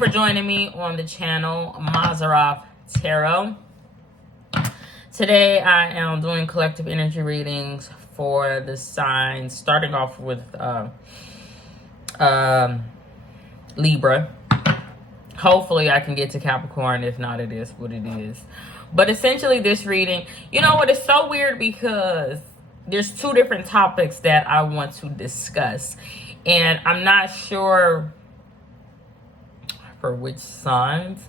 for joining me on the channel Mazarov Tarot. Today I am doing collective energy readings for the signs, starting off with Libra. Hopefully I can get to Capricorn. If not, it is what it is. But essentially this reading, you know what, it's so weird because there's two different topics that I want to discuss. And I'm not sure for which signs,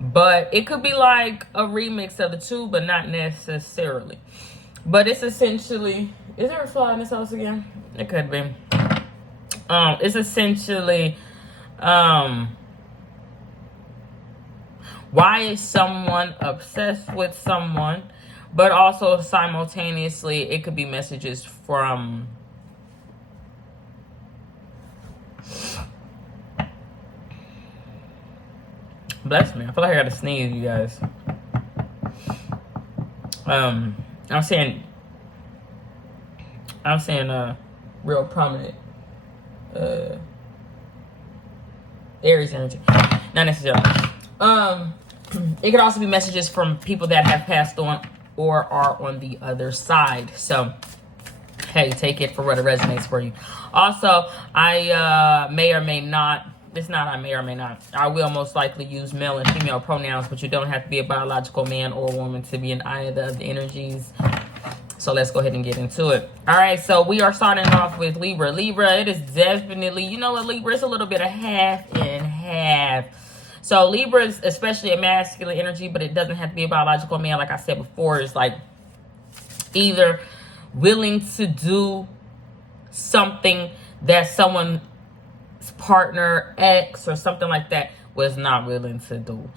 but it could be like a remix of the two, but not necessarily. But it's essentially, is there a fly in this house again? It could be. It's essentially why is someone obsessed with someone, but also simultaneously it could be messages from bless me. I feel like I gotta sneeze, you guys. I'm saying real prominent Aries energy. Not necessarily. It could also be messages from people that have passed on or are on the other side. So hey, take it for what it resonates for you. Also, I may or may not. It's not I may or may not. I will most likely use male and female pronouns, but you don't have to be a biological man or woman to be in either of the energies. So let's go ahead and get into it. All right, so we are starting off with Libra. Libra, it is definitely, you know what, Libra, it's a little bit of half and half. So Libra is especially a masculine energy, but it doesn't have to be a biological man. Like I said before, it's like either willing to do something that someone partner, ex, or something like that was not willing to do.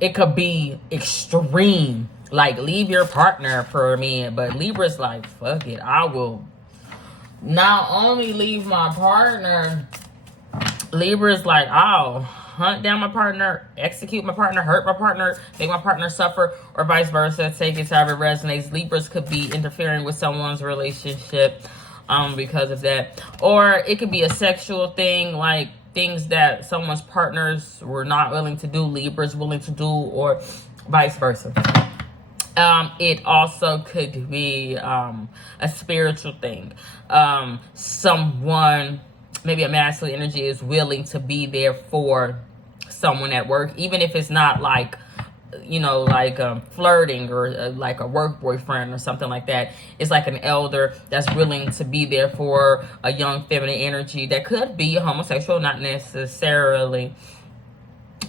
It could be extreme, like leave your partner for me, but Libra's like, fuck it, I will not only leave my partner. Libra's like, I'll hunt down my partner, execute my partner, hurt my partner, make my partner suffer, or vice versa. Take it to however it resonates. Libras could be interfering with someone's relationship because of that, or it could be a sexual thing, like things that someone's partners were not willing to do, Libra's willing to do, or vice versa. It also could be a spiritual thing. Someone, maybe a masculine energy, is willing to be there for someone at work, even if it's not like, you know, like flirting or like a work boyfriend or something like that. It's like an elder that's willing to be there for a young feminine energy that could be homosexual, not necessarily.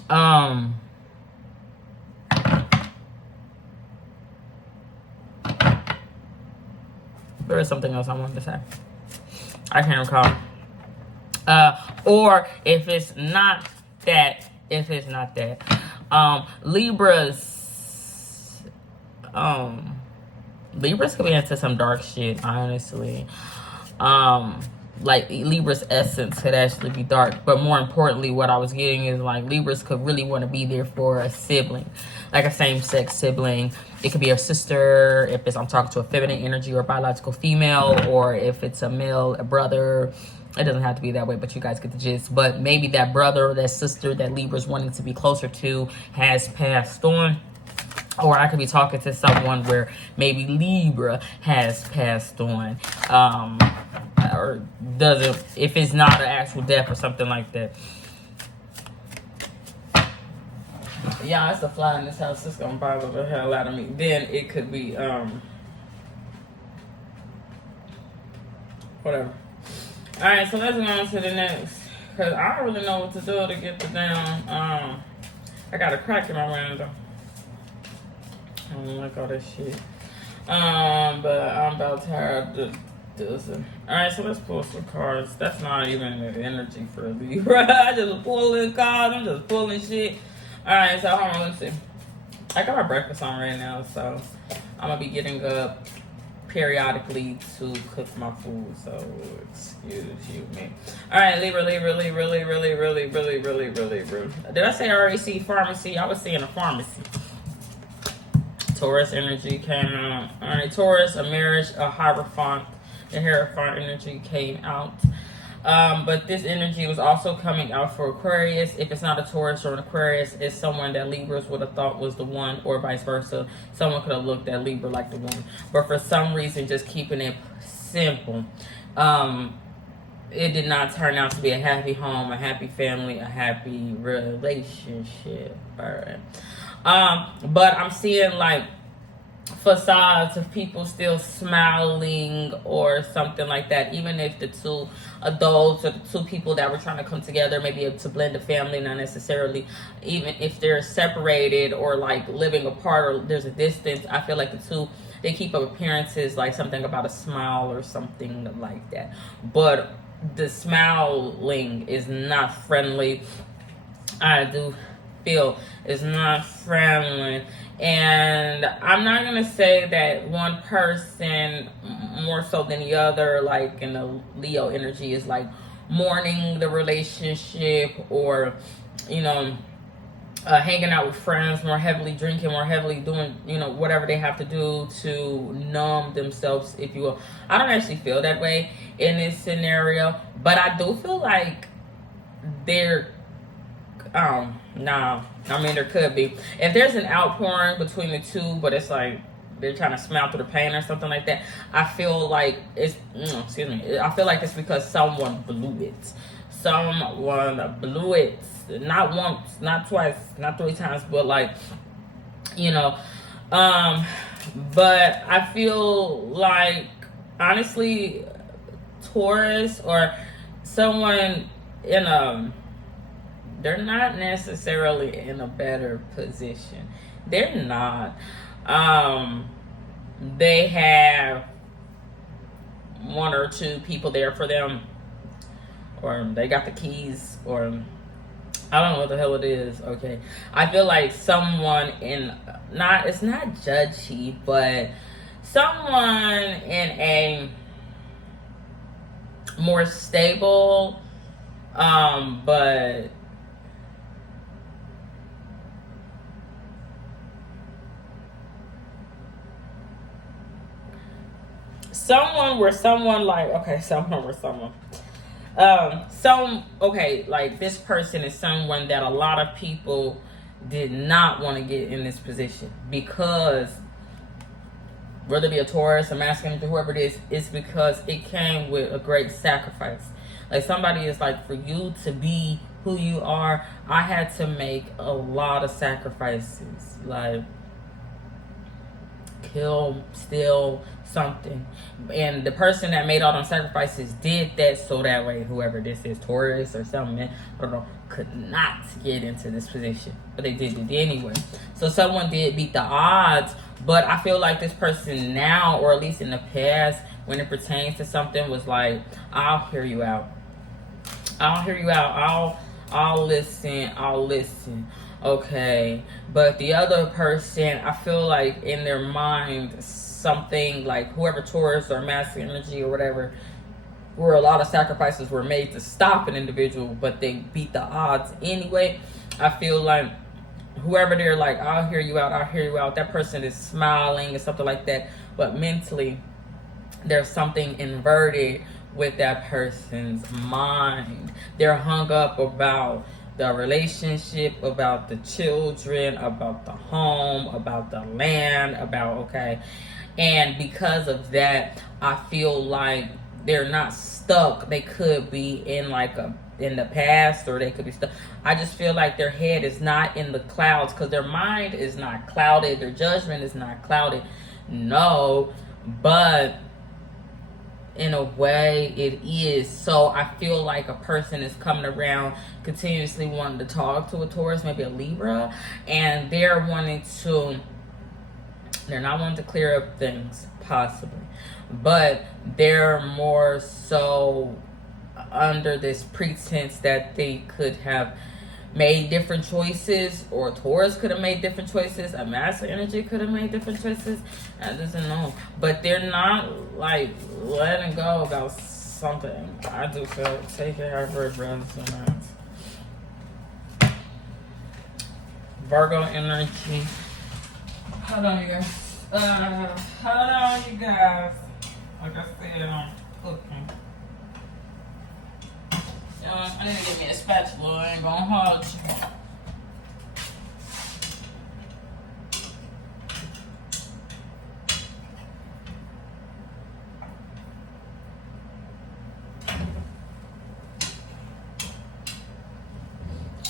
There is something else I wanted to say. I can't recall. Or if it's not that, Libras could be into some dark shit, honestly. Like Libra's essence could actually be dark, but more importantly, what I was getting is like Libras could really want to be there for a sibling, like a same-sex sibling. It could be a sister, if it's, I'm talking to a feminine energy, or a biological female, or if it's a male, a brother. It doesn't have to be that way, but you guys get the gist. But maybe that brother or that sister that Libra's wanting to be closer to has passed on. Or I could be talking to someone where maybe Libra has passed on. Or doesn't, if it's not an actual death or something like that. Yeah, it's a fly in this house. It's gonna bother the hell out of me. Then it could be, whatever. Alright, so let's go on to the next. Because I don't really know what to do to get the damn, I got a crack in my window. I don't like all this shit. But I'm about tired to do some. Alright, so let's pull some cards. That's not even the energy for Libra. I just pulling cards. I'm just pulling shit. Alright, so hold on, let's see. I got my breakfast on right now, so I'm gonna be getting up periodically to cook my food, so excuse me. All right, Libra. Did I say RAC pharmacy? I was saying a pharmacy. Taurus energy came out. All right, Taurus, a marriage, a Hierophant. The Hierophant energy came out. But this energy was also coming out for Aquarius. If it's not a Taurus or an Aquarius, it's someone that Libras would have thought was the one, or vice versa. Someone could have looked at Libra like the one. But for some reason, just keeping it simple, it did not turn out to be a happy home, a happy family, a happy relationship. All right. But I'm seeing like facades of people still smiling or something like that, even if the two adults or the two people that were trying to come together, maybe to blend the family, not necessarily, even if they're separated or like living apart or there's a distance, I feel like the two, they keep up appearances, like something about a smile or something like that. But the smiling is not friendly. I do feel it's not friendly. And I'm not going to say that one person more so than the other, like in the Leo energy, is like mourning the relationship or, you know, hanging out with friends more heavily, drinking more heavily, doing, you know, whatever they have to do to numb themselves, if you will. I don't actually feel that way in this scenario, but I do feel like they're, nah, I mean, there could be. If there's an outpouring between the two, but it's like they're trying to smile through the pain or something like that, I feel like it's, excuse me, I feel like it's because someone blew it. Someone blew it. Not once, not twice, not 3 times, but like, you know, but I feel like, honestly, Taurus or someone in they're not necessarily in a better position. They're not. They have 1 or 2 people there for them, or they got the keys, or I don't know what the hell it is. Okay, I feel like someone in, not, it's not judgy, but someone in a more stable, but someone where someone like, okay, someone where someone, okay, like this person is someone that a lot of people did not want to get in this position, because whether it be a Taurus, a masculine, whoever it is, it's because it came with a great sacrifice. Like somebody is like, for you to be who you are, I had to make a lot of sacrifices, like kill, steal, something. And the person that made all them sacrifices did that so that way whoever this is, Taurus or something, I don't know, could not get into this position. But they did it anyway. So someone did beat the odds. But I feel like this person now, or at least in the past, when it pertains to something, was like, I'll hear you out. I'll hear you out. I'll listen. Okay. But the other person, I feel like in their mind, something like whoever Taurus or masculine energy or whatever, where a lot of sacrifices were made to stop an individual, but they beat the odds anyway. I feel like whoever they're like, I'll hear you out, that person is smiling and something like that, but mentally there's something inverted with that person's mind. They're hung up about the relationship, about the children, about the home, about the land, about, okay. And because of that, I feel like they're not stuck. They could be in like in the past, or they could be stuck. I just feel like their head is not in the clouds, because their mind is not clouded. Their judgment is not clouded. No, but in a way it is. So I feel like a person is coming around continuously wanting to talk to a Taurus, maybe a Libra, and they're not wanting to clear up things, possibly, but they're more so under this pretense that they could have made different choices, or Taurus could have made different choices, a masculine energy could have made different choices. I doesn't know, but they're not like letting go about something. I do feel, take it however it resonates. Virgo energy. Hold on, you guys. Like I said, I'm cooking. I need to get me a spatula. I ain't gonna hold you.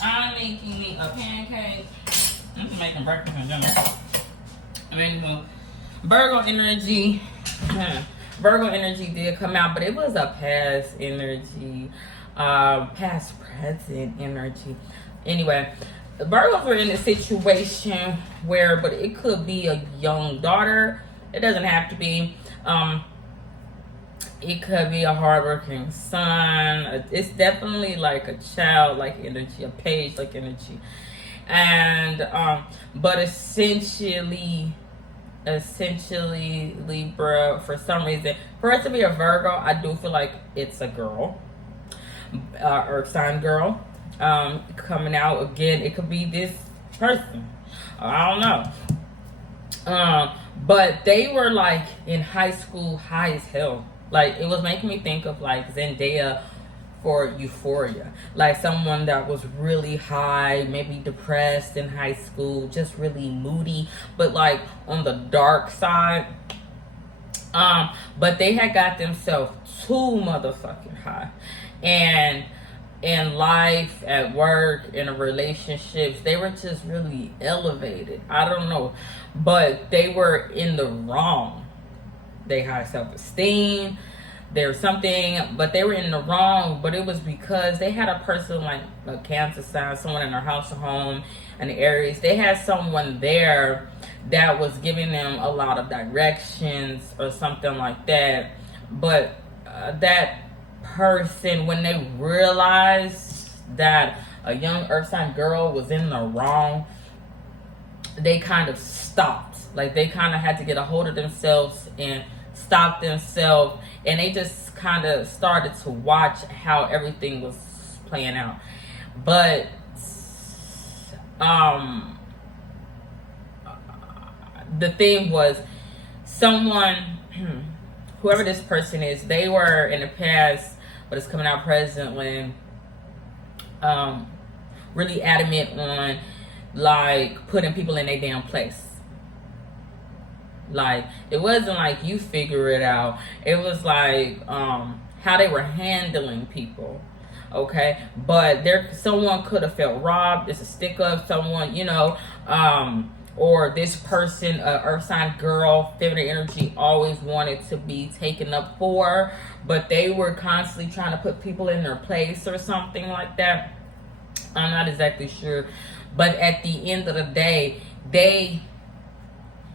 I'm making me a pancake. I'm just making breakfast in general. Anywho, Virgo energy. Virgo energy did come out, but it was a past energy, past present energy. Anyway, the Virgos were in a situation where, but it could be a young daughter. It doesn't have to be. It could be a hardworking son. It's definitely like a child-like energy, a page-like energy. And, but essentially Libra, for some reason, for it to be a Virgo, I do feel like it's a girl, or sign girl, coming out. Again, it could be this person. I don't know. But they were like in high school, high as hell. Like, it was making me think of like Zendaya for Euphoria. Like someone that was really high, maybe depressed in high school, just really moody, but like on the dark side. But they had got themselves too motherfucking high. And in life, at work, in relationships, they were just really elevated. I don't know. But they were in the wrong. They had self-esteem. There's something, but they were in the wrong. But it was because they had a person like a Cancer sign, someone in their house or home, an Aries. They had someone there that was giving them a lot of directions or something like that. But that person, when they realized that a young earth sign girl was in the wrong, they kind of stopped. Like they kind of had to get a hold of themselves and stop themselves, and they just kind of started to watch how everything was playing out. But the thing was, someone, whoever this person is, they were in the past, but it's coming out presently, really adamant on like putting people in their damn place. Like, it wasn't like you figure it out. It was like how they were handling people. Okay, but someone could have felt robbed. It's a stick up. Someone, you know, or this person, earth sign girl, feminine energy, always wanted to be taken up for, but they were constantly trying to put people in their place or something like that. I'm not exactly sure, but at the end of the day, they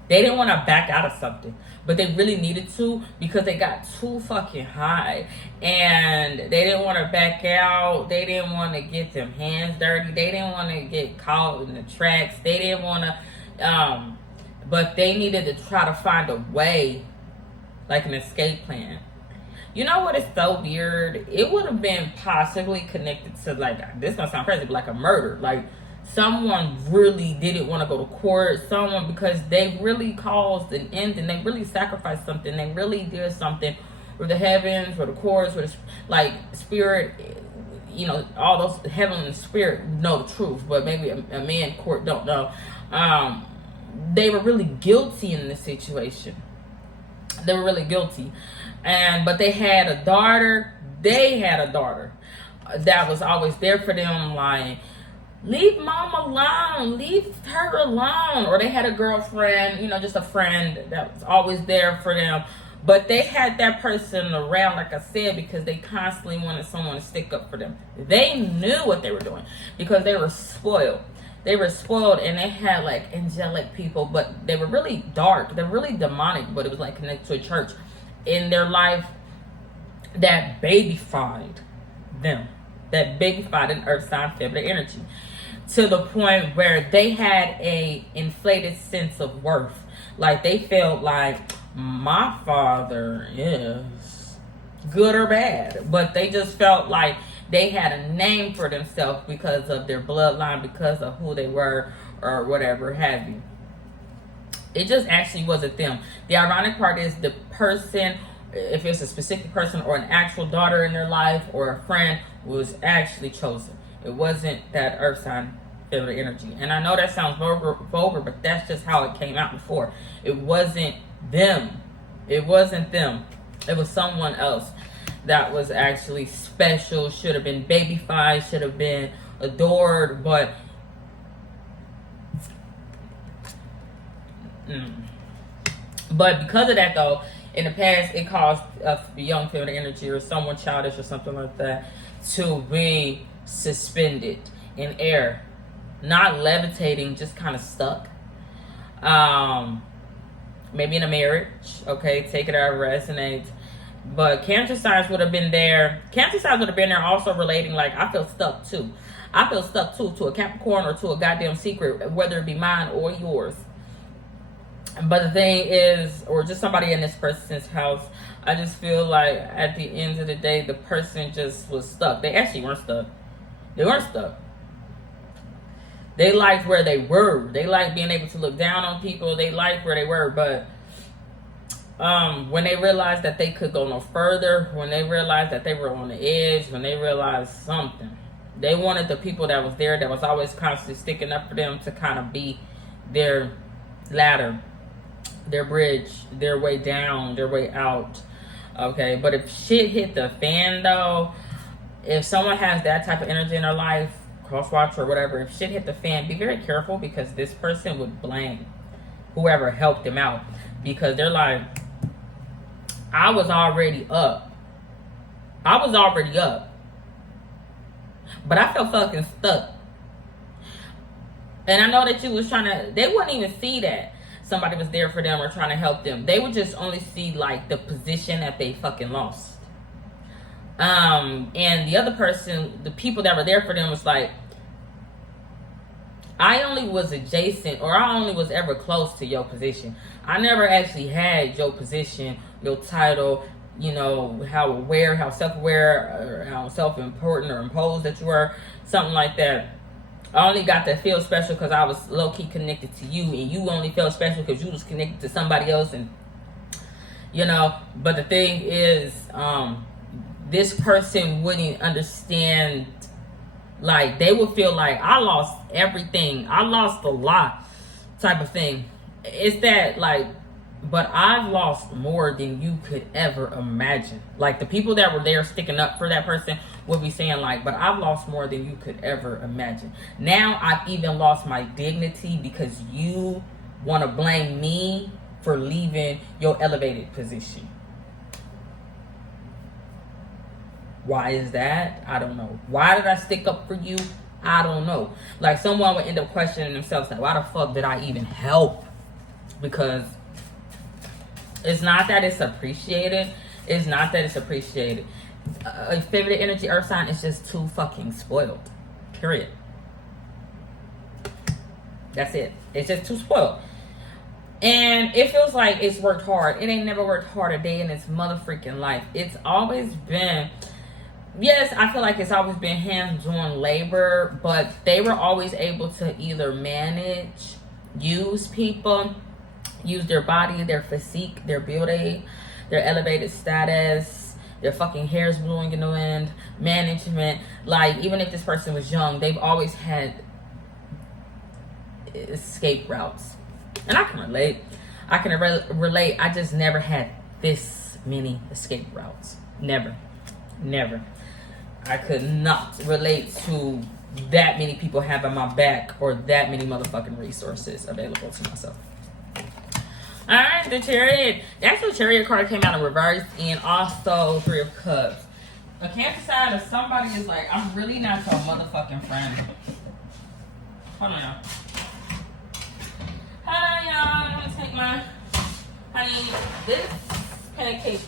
didn't want to back out of something, but they really needed to, because they got too fucking high, and they didn't want to back out. They didn't want to get them hands dirty. They didn't want to get caught in the tracks. They didn't want to, but they needed to try to find a way, like an escape plan. You know what is so weird? It would have been possibly connected to, like, this gonna sound crazy, but like a murder. Like, someone really didn't want to go to court. Someone, because they really caused an end and they really sacrificed something. They really did something for the heavens, for the courts, for the, like, spirit. You know, all those heaven and spirit know the truth, but maybe a man court don't know. They were really guilty in this situation. They were really guilty. But they had a daughter. They had a daughter that was always there for them, like, leave mom alone, leave her alone. Or they had a girlfriend, you know, just a friend that was always there for them. But they had that person around, like I said, because they constantly wanted someone to stick up for them. They knew what they were doing because they were spoiled. They were spoiled, and they had like angelic people, but they were really dark. They're really demonic, but it was like connected to a church in their life that babyfied them. That babyfied an earth sign feminine energy, to the point where they had a inflated sense of worth. Like, they felt like, my father is good or bad, but they just felt like they had a name for themselves because of their bloodline, because of who they were, or whatever have you. It just actually wasn't them. The ironic part is the person if it's a specific person or an actual daughter in their life or a friend, was actually chosen. It wasn't that earth sign feminine energy. And I know that sounds vulgar, but that's just how it came out before. It wasn't them. It wasn't them. It was someone else that was actually special, should have been babyfied, should have been adored, but because of that, though, in the past, it caused a young feminine energy or someone childish or something like that to be suspended in air, not levitating, just kind of stuck. Maybe in a marriage, okay, take it out, resonate. But Cancer signs would have been there. Cancer signs would have been there also relating, like, I feel stuck too. I feel stuck too, to a Capricorn or to a goddamn secret, whether it be mine or yours. But the thing is, or just somebody in this person's house, I just feel like at the end of the day, the person just was stuck. They actually weren't stuck. They weren't stuck. They liked where they were. They liked being able to look down on people. They liked where they were. But when they realized that they could go no further, when they realized that they were on the edge, when they realized something, they wanted the people that was there, that was always constantly sticking up for them, to kind of be their ladder, their bridge, their way down, their way out. Okay, but if shit hit the fan, though, if someone has that type of energy in their life, cross watch or whatever, if shit hit the fan, be very careful, because this person would blame whoever helped them out, because they're like, I was already up, but I felt fucking stuck. And I know that you was trying to, they wouldn't even see that somebody was there for them or trying to help them. They would just only see, like, the position that they fucking lost. And the other person, the people that were there for them, was like, I only was adjacent, or I only was ever close to your position. I never actually had your position, your title, you know, how aware, how self-aware, or how self-important or imposed that you were, something like that. I only got to feel special because I was low-key connected to you, and you only felt special because you was connected to somebody else, and, you know, but the thing is, this person wouldn't understand, like, they would feel like, I lost everything, I lost a lot, type of thing. It's that, like, but I've lost more than you could ever imagine. Like, the people that were there sticking up for that person would be saying, like, but I've lost more than you could ever imagine. Now I've even lost my dignity because you want to blame me for leaving your elevated position. Why is that? I don't know. Why did I stick up for you? I don't know. Like, someone would end up questioning themselves, like, why the fuck did I even help? Because it's not that it's appreciated. It's not that it's appreciated. A feminine energy earth sign is just too fucking spoiled. Period. That's it. It's just too spoiled. And it feels like it's worked hard. It ain't never worked hard a day in its motherfucking life. It's always been, yes, I feel like it's always been hands-on labor, but they were always able to either manage, use people, use their body, their physique, their beauty, their elevated status, their fucking hair's blowing in the wind, management. Like, even if this person was young, they've always had escape routes. And I can relate. I can relate. I just never had this many escape routes. Never. I could not relate to that many people having my back or that many motherfucking resources available to myself. Alright, the Chariot. The actual Chariot card came out in reverse, and also Three of Cups. A Cancer sign of somebody is like, I'm really not your motherfucking friend. Hold on, y'all. Hold on, y'all. I'm gonna take my honey. This pancake.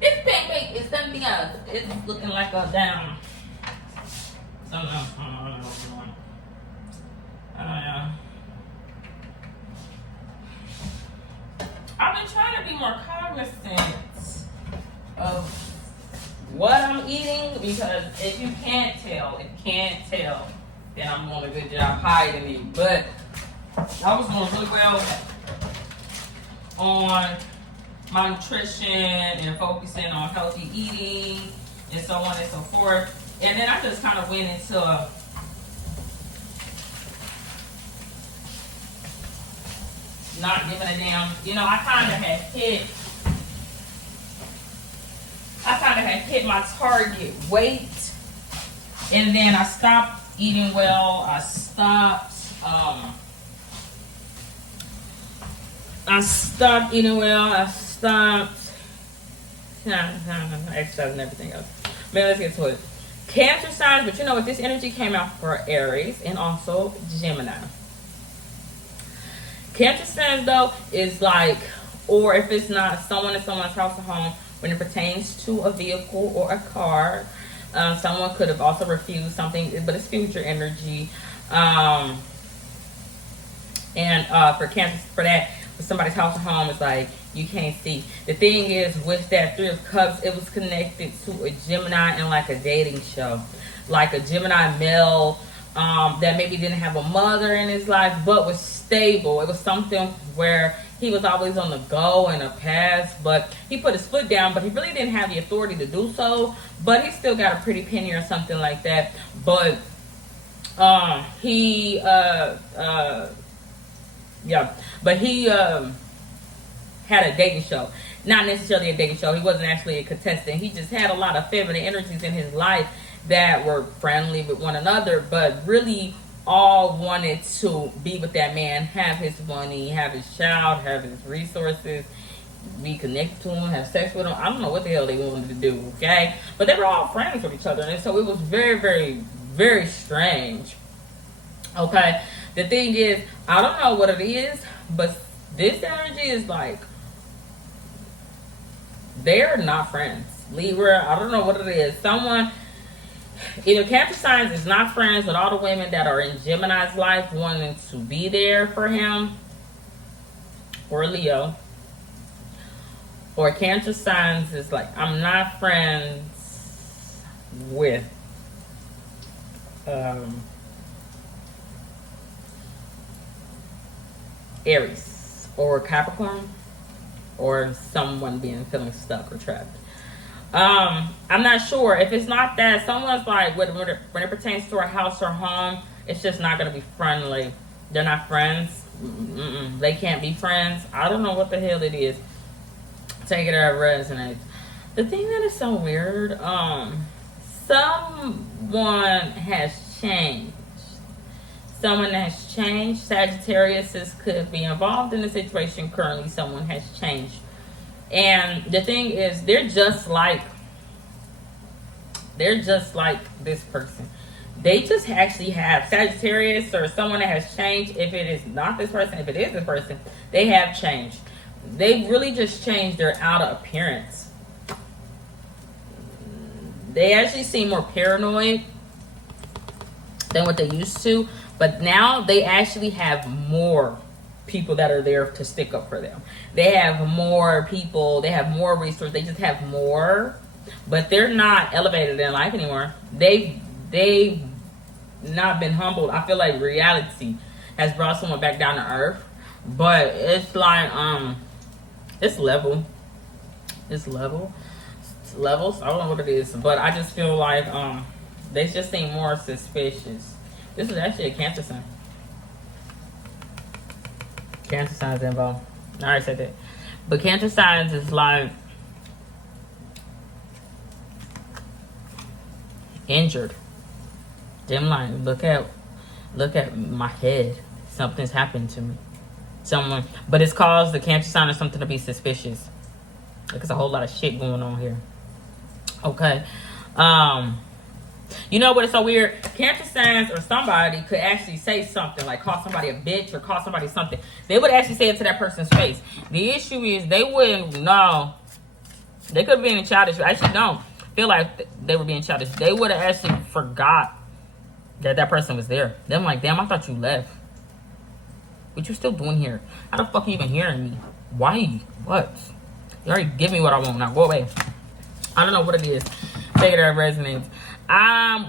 This pancake is something else. It's looking like a damn something else. Hold on, y'all. I've been trying to be more cognizant of what I'm eating, because if you can't tell, then I'm doing a good job hiding it. But I was doing really well on my nutrition and focusing on healthy eating and so on and so forth. And then I just kind of went into not giving a damn. You know, I kind of had hit my target weight, and then I stopped eating well. I stopped eating well. I stopped exercising and everything else. Man, let's get to it. Cancer signs, but you know what? This energy came out for Aries and also Gemini. Cancer signs, though, is like, or if it's not someone in someone's house or home, when it pertains to a vehicle or a car, someone could have also refused something, but it's future energy. And for Cancer, for that, for somebody's house or home, it's like you can't see. The thing is, with that Three of Cups, it was connected to a Gemini and like a dating show, like a Gemini male that maybe didn't have a mother in his life, but was stable. It was something where he was always on the go and a pass, but he put his foot down, but he really didn't have the authority to do so. But he still got a pretty penny or something like that. But he had a dating show. Not necessarily a dating show. He wasn't actually a contestant. He just had a lot of feminine energies in his life that were friendly with one another, but really all wanted to be with that man, have his money, have his child, have his resources, be connected to him, have sex with him. I don't know what the hell they wanted to do, okay? But they were all friends with each other, and so it was very, very, very strange, okay? The thing is, I don't know what it is, but this energy is like, they're not friends. Libra, I don't know what it is. Someone, either Cancer signs is not friends with all the women that are in Gemini's life wanting to be there for him, or Leo, or Cancer signs is like, I'm not friends with Aries or Capricorn, or someone feeling stuck or trapped. I'm not sure. If it's not that, someone's like, when it pertains to a house or home, it's just not going to be friendly. They're not friends. They can't be friends. I don't know what the hell it is. Take it as it resonates. The thing that is so weird, someone has changed. Someone has changed. Sagittarius could be involved in the situation currently. Someone has changed. And the thing is, they're just like this person. They just actually have Sagittarius or someone that has changed. If it is not this person, if it is this person, they have changed. They really just changed their outer appearance. They actually seem more paranoid than what they used to. But now they actually have more people that are there to stick up for them. They have more people. They have more resources. They just have more. But they're not elevated in life anymore. They've not been humbled. I feel like reality has brought someone back down to earth. But it's like, it's level. It's level. It's levels. I don't know what it is. But I just feel like they just seem more suspicious. This is actually a Cancer sign. Cancer signs involved. I already said that. But Cancer signs is like injured. Them like, look at my head. Something's happened to me. Someone, but it's caused the Cancer sign or something to be suspicious. Like, there's a whole lot of shit going on here. Okay. You know what is so weird? Cancer signs or somebody could actually say something, like call somebody a bitch or call somebody something. They would actually say it to that person's face. The issue is they wouldn't know. They could have been childish. I actually don't feel like they were being childish. They would have actually forgot that person was there. Them like, damn, I thought you left. What you still doing here? How the fuck are you even hearing me? Why? What? You already give me what I want. Now go away. I don't know what it is. Take it as resonance.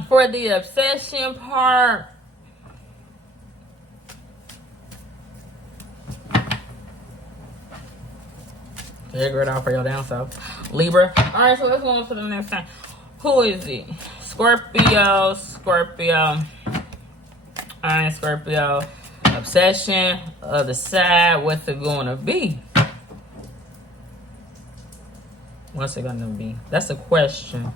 For the obsession part, Figure it out for your down south. Libra. All right, so let's go on to the next time. Who is it? Scorpio. Scorpio. All right, Scorpio. Obsession. Other side. What's it going to be? What's it going to be? That's a question.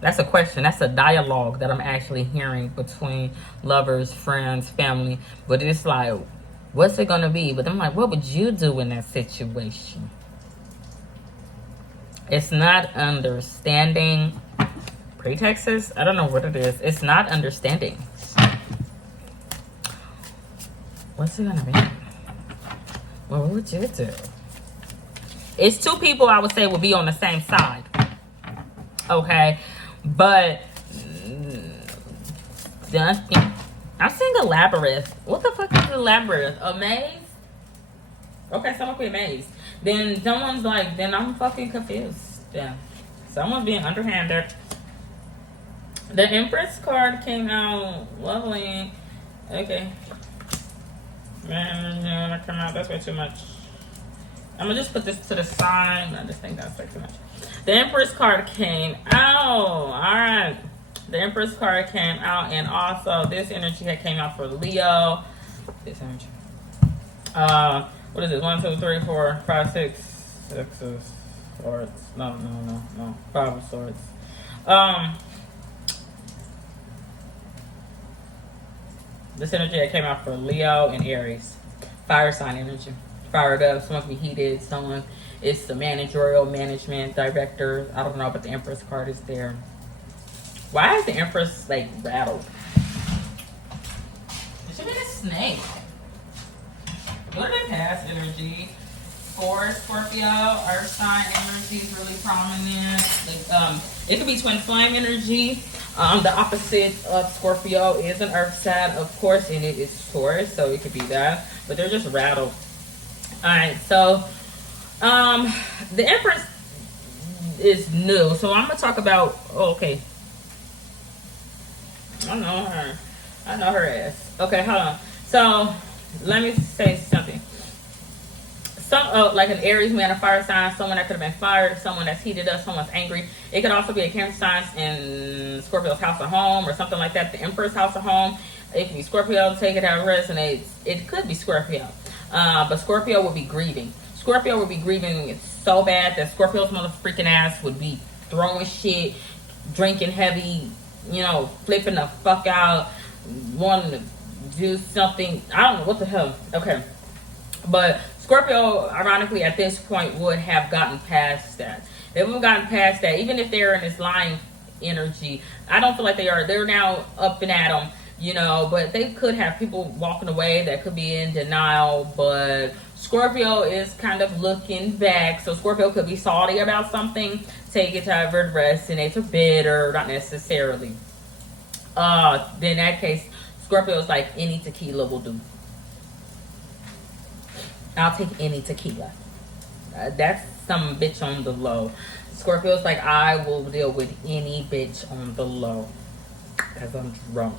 That's a question. That's a dialogue that I'm actually hearing between lovers, friends, family. But it's like, what's it going to be? But I'm like, what would you do in that situation? It's not understanding. Pretexts? I don't know what it is. It's not understanding. What's it going to be? Well, what would you do? It's two people I would say would be on the same side. Okay. But I'm seeing a labyrinth. What the fuck is a labyrinth? A maze? Okay, someone could be amazed. Then someone's like, then I'm fucking confused. Yeah. Someone's being underhanded. The Empress card came out lovely. Okay. Man, when I come out, that's way too much. I'm gonna just put this to the side. I just think that's like too much. The Empress card came out. Alright. The Empress card came out, and also this energy that came out for Leo. This energy. What is it? 1, 2, 3, 4, 5, 6. 6 of swords. No. 5 of swords. This energy that came out for Leo and Aries. Fire sign energy. Fired up. Someone can be heated. Someone, it's the managerial, management, director. I don't know, but the Empress card is there. Why is the Empress like rattled? It should be a snake. It would have been past energy. For Scorpio, Earth sign energy is really prominent. Like, it could be twin flame energy. The opposite of Scorpio is an Earth sign, of course, and it is Taurus, so it could be that. But they're just rattled. All right, so the Empress is new, so I'm gonna talk about. Oh, okay, I know her. I know her ass. Okay, hold on. So let me say something. Some like an Aries man, a fire sign, someone that could have been fired, someone that's heated up, someone's angry. It could also be a Cancer sign in Scorpio's house or home or something like that. The Emperor's house or home. It could be Scorpio. Take it how it resonates. It could be Scorpio. But Scorpio would be grieving. Scorpio would be grieving so bad that Scorpio's motherfucking ass would be throwing shit, drinking heavy, you know, flipping the fuck out, wanting to do something. I don't know what the hell. Okay. But Scorpio, ironically, at this point would have gotten past that. They would have gotten past that. Even if they're in this lying energy, I don't feel like they are. They're now up and at them. You know, but they could have people walking away that could be in denial. But Scorpio is kind of looking back. So Scorpio could be salty about something, take it to however it resonates, or bitter, not necessarily. Then in that case, Scorpio's like, any tequila will do. I'll take any tequila. That's some bitch on the low. Scorpio's like, I will deal with any bitch on the low. Because I'm drunk.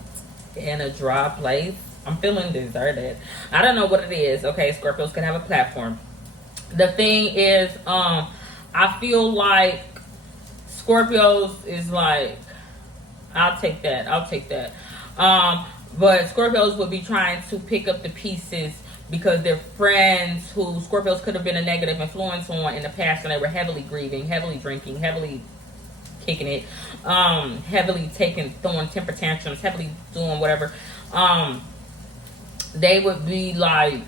In a dry place. I'm feeling deserted. I don't know what it is. Okay, Scorpios can have a platform. The thing is, I feel like Scorpios is like, I'll take that. But Scorpios would be trying to pick up the pieces because they're friends who Scorpios could have been a negative influence on in the past when they were heavily grieving, heavily drinking, heavily kicking it, heavily throwing temper tantrums, heavily doing whatever. They would be like,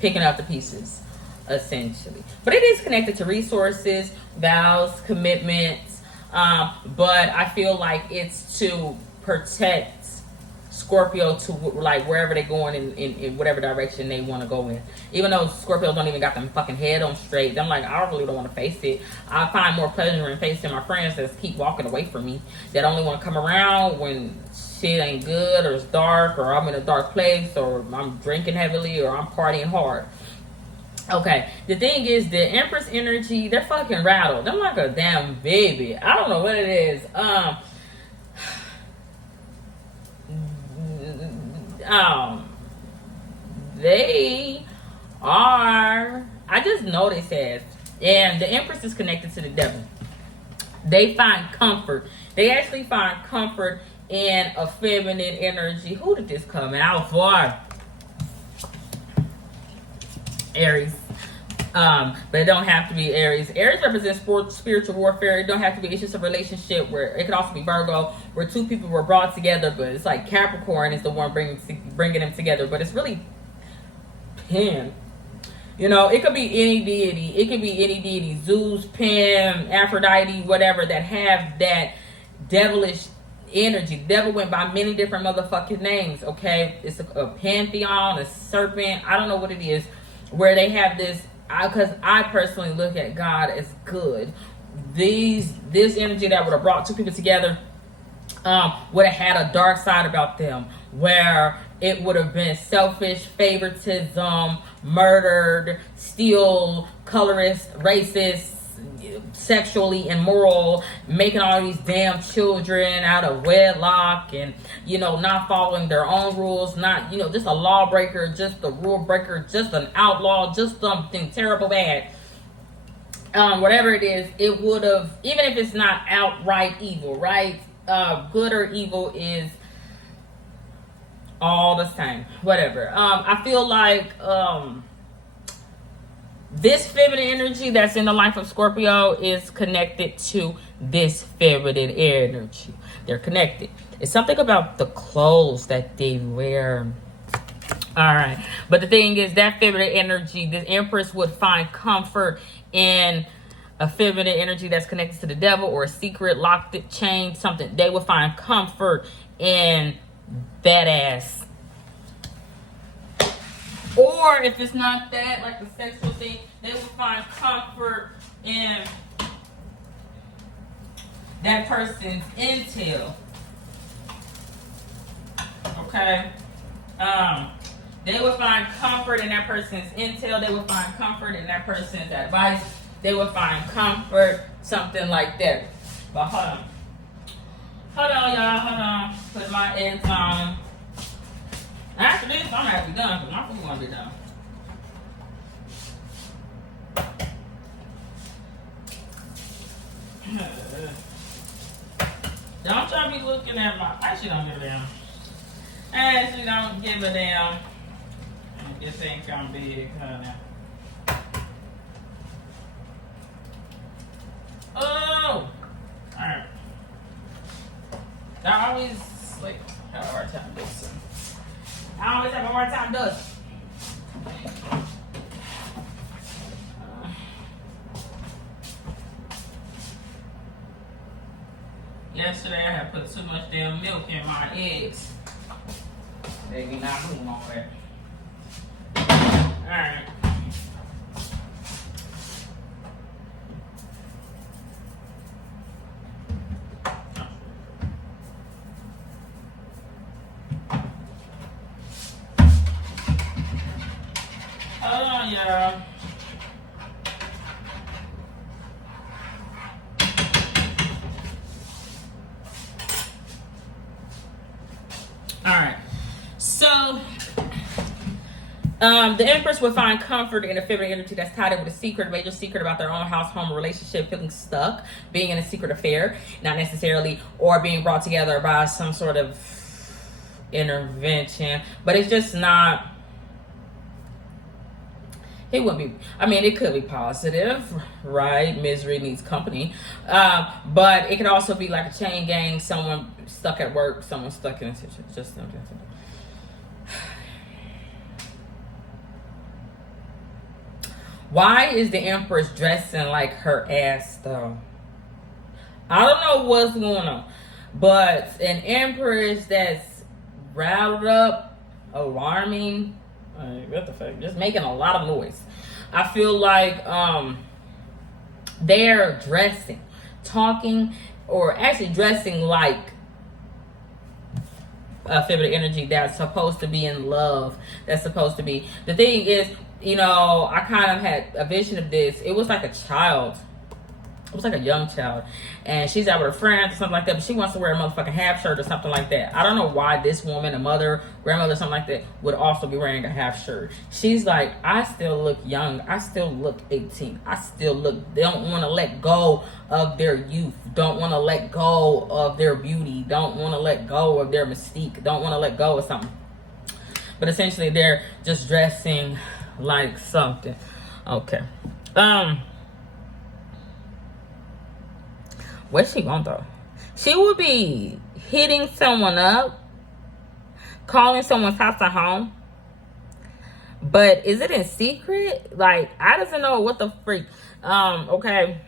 picking up the pieces, essentially. But it is connected to resources, vows, commitments. But I feel like it's to protect Scorpio to like wherever they're going in whatever direction they want to go in. Even though Scorpios don't even got them fucking head on straight, I'm like, I really don't want to face it. I find more pleasure in facing my friends that keep walking away from me, that only want to come around when shit ain't good or it's dark or I'm in a dark place or I'm drinking heavily or I'm partying hard. Okay, the thing is, the Empress energy, they're fucking rattled. I'm like a damn baby. I don't know what it is. they are, I just noticed that, and the Empress is connected to the devil. They find comfort. They actually find comfort in a feminine energy. Who did this come out for? Aries. But it don't have to be Aries. Aries represents spiritual warfare. It don't have to be. It's just a relationship where it could also be Virgo, where two people were brought together, but it's like Capricorn is the one bringing them together. But it's really Pan. You know, it could be any deity. It could be any deity. Zeus, Pan, Aphrodite, whatever, that have that devilish energy. The devil went by many different motherfucking names, okay? It's a pantheon, a serpent. I don't know what it is. Where they have this, because I personally look at God as good. This energy that would have brought two people together would have had a dark side about them, where it would have been selfish, favoritism, murdered, steal, colorist, racist, sexually immoral, making all these damn children out of wedlock, and, you know, not following their own rules, not, you know, just a lawbreaker, just a rule breaker, just an outlaw, just something terrible bad. Whatever it is, it would have, even if it's not outright evil, right? Good or evil is all the same. Whatever. I feel like this feminine energy that's in the life of Scorpio is connected to this feminine energy. They're connected. It's something about the clothes that they wear. All right. But the thing is, that feminine energy, the Empress would find comfort in a feminine energy that's connected to the devil, or a secret, locked it, chained, something. They would find comfort in that ass. Or if it's not that, like the sexual thing, they will find comfort in that person's intel. Okay? They will find comfort in that person's intel. They will find comfort in that person's advice. They will find comfort, something like that. But hold on. Hold on, y'all. Hold on. Put my eggs on. After this, I'm gonna have to be done, because my food's gonna be done. Don't y'all be looking at my. Actually, don't give a damn. Actually, don't give a damn. This ain't gonna be honey. Oh! Alright. I always, like, have a hard time doing something. I always have a hard time doing it. Yesterday I had put too much damn milk in my eggs. They be not moving on that. Alright. Yeah. All right. So, the Empress would find comfort in a feminine energy that's tied in with a secret, a major secret about their own house, home, relationship, feeling stuck, being in a secret affair, not necessarily, or being brought together by some sort of intervention. But it's just not. It would be, I mean, it could be positive, right? Misery needs company. But it could also be like a chain gang, someone stuck at work, someone stuck in a situation. Just something. Why is the Empress dressing like her ass, though? I don't know what's going on. But an Empress that's riled up, alarming, what the fuck? Just making a lot of noise. I feel like they're dressing, talking, or actually dressing like a feminine energy that's supposed to be in love. That's supposed to be. The thing is, you know, I kind of had a vision of this. It was like a child. it was like a young child, and she's out with her friends or something like that, but she wants to wear a motherfucking half shirt or something like that. I don't know why this woman, a mother, grandmother, something like that, would also be wearing a half shirt. She's like, I still look young. I still look 18. I still look, they don't want to let go of their youth. Don't want to let go of their beauty. Don't want to let go of their mystique. Don't want to let go of something. But essentially, they're just dressing like something. Okay. What's she want though? She would be hitting someone up, calling someone's house a home. But is it in secret? Like, I doesn't know what the freak. Okay.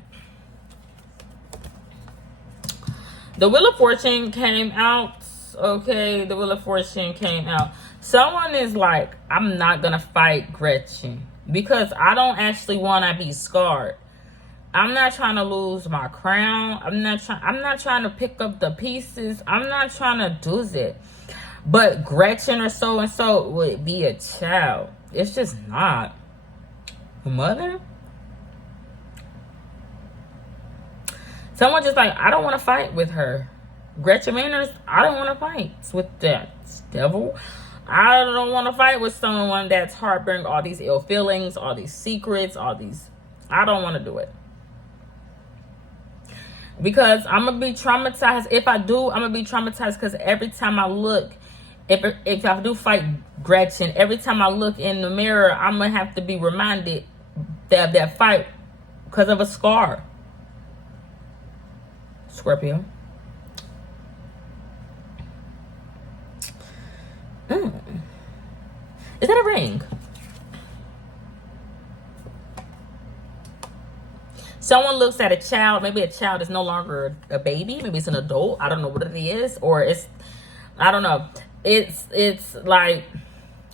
The Wheel of Fortune came out. Okay, the Wheel of Fortune came out. Someone is like, I'm not gonna fight Gretchen because I don't actually want to be scarred. I'm not trying to lose my crown. I'm not trying to pick up the pieces. I'm not trying to do it. But Gretchen or so and so would be a child. It's just not. Mother? Someone just like, I don't want to fight with her. Gretchen Manners, I don't want to fight with that devil. I don't want to fight with someone that's harboring all these ill feelings, all these secrets, all these. I don't want to do it. Because I'm going to be traumatized. If I do, I'm going to be traumatized because every time I look, if I do fight Gretchen, every time I look in the mirror, I'm going to have to be reminded that fight because of a scar. Scorpio. Is that a ring? Someone looks at a child. Maybe a child is no longer a baby. Maybe it's an adult. I don't know what it is. Or it's, I don't know. It's like,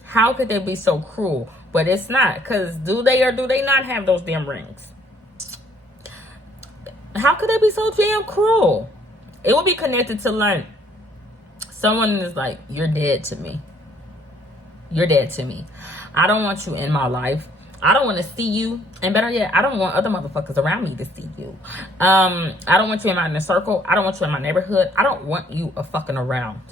how could they be so cruel? But it's not. Because do they or do they not have those damn rings? How could they be so damn cruel? It would be connected to like, someone is like, you're dead to me. You're dead to me. I don't want you in my life. I don't want to see you. And better yet, I don't want other motherfuckers around me to see you. I don't want you in my inner circle. I don't want you in my neighborhood. I don't want you a fucking around.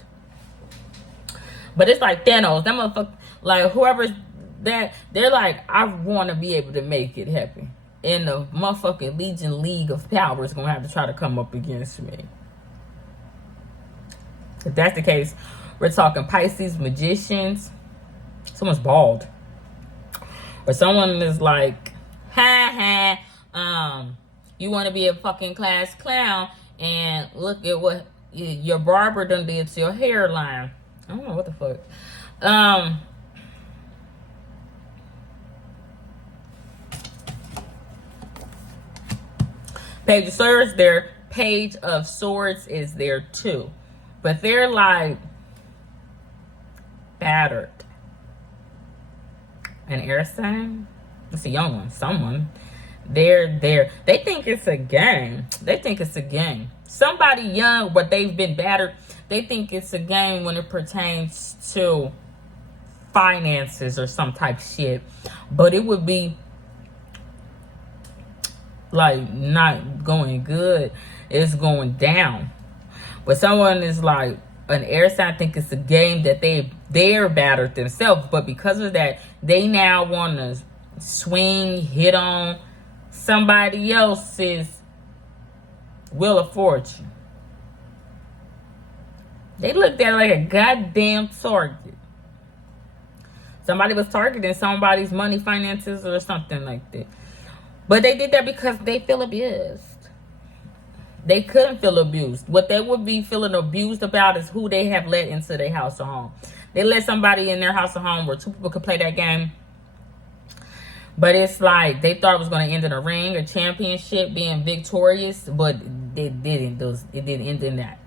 But it's like Thanos. That motherfucker, like whoever's that, they're like, I want to be able to make it happen. And the motherfucking Legion League of Power is going to have to try to come up against me. If that's the case, we're talking Pisces, magicians. Someone's bald. Or someone is like, you want to be a fucking class clown and look at what your barber done did to your hairline. I don't know what the fuck. Page of Swords there. Page of Swords is there too. But they're like battered. An air sign? It's a young one. Someone. They're there. They think it's a game. They think it's a game. Somebody young, but they've been battered. They think it's a game when it pertains to finances or some type shit. But it would be like not going good. It's going down. But someone is like an air sign, think it's a game that they're battered themselves, but because of that, they now want to swing, hit on somebody else's Wheel of Fortune. They looked at it like a goddamn target. Somebody was targeting somebody's money, finances, or something like that. But they did that because they feel abused. They couldn't feel abused. What they would be feeling abused about is who they have let into their house or home. They let somebody in their house or home where two people could play that game. But it's like they thought it was going to end in a ring, a championship, being victorious. But it didn't. It didn't end in that.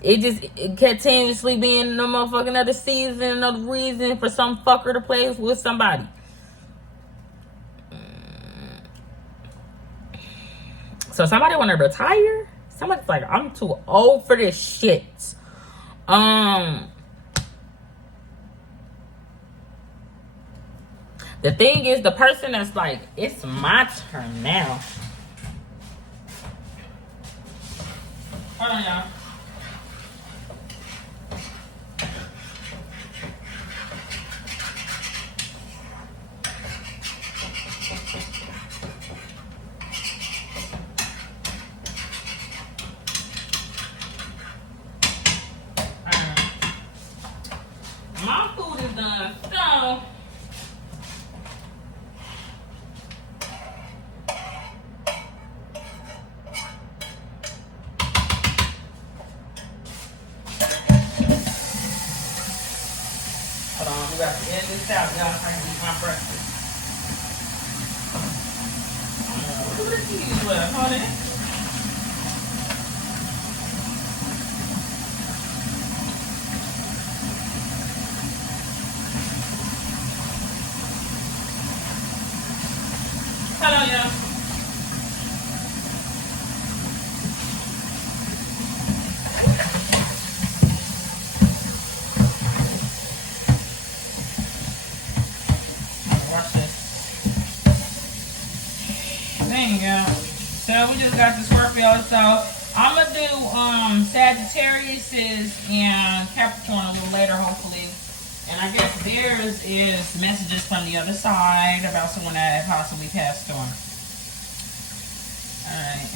It continuously being the motherfucking other season, another reason for some fucker to play with somebody. So somebody want to retire? Somebody's like, I'm too old for this shit. The thing is, the person that's like, it's my turn now. Hold on, y'all. My food is done, so hold on, we got to end this out, y'all. I can eat my breakfast. Look at the cheese left, honey. Hello, y'all. Watch this. There you go. So we just got the Scorpio. So I'm gonna do Sagittarius's and Capricorn a little later, hopefully. And I guess theirs is messages from the other side about someone that possibly passed on. Alright.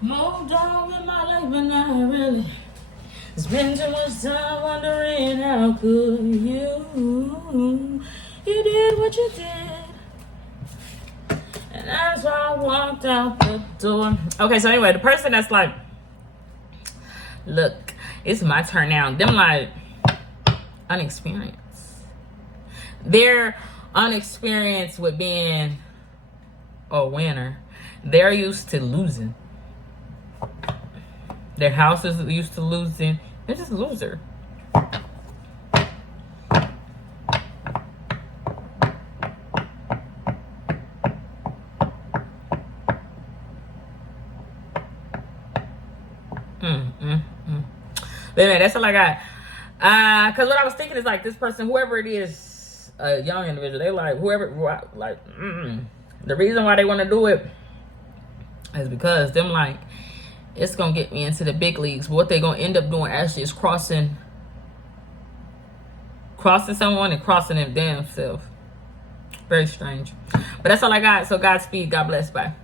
Moved on with my life, but not really. Spend too much time wondering how could you did what you did. And that's why I walked out the door. Okay, so anyway, the person that's like, look, it's my turn now. Them like unexperienced. They're unexperienced with being a winner. They're used to losing. Their house is used to losing. They're just a loser. But anyway, that's all I got. Cause what I was thinking is like this person, whoever it is, a young individual, they like whoever like the reason why they want to do it is because them like it's gonna get me into the big leagues. But what they're gonna end up doing actually is crossing someone and crossing them damn self. Very strange. But that's all I got. So Godspeed. God bless. Bye.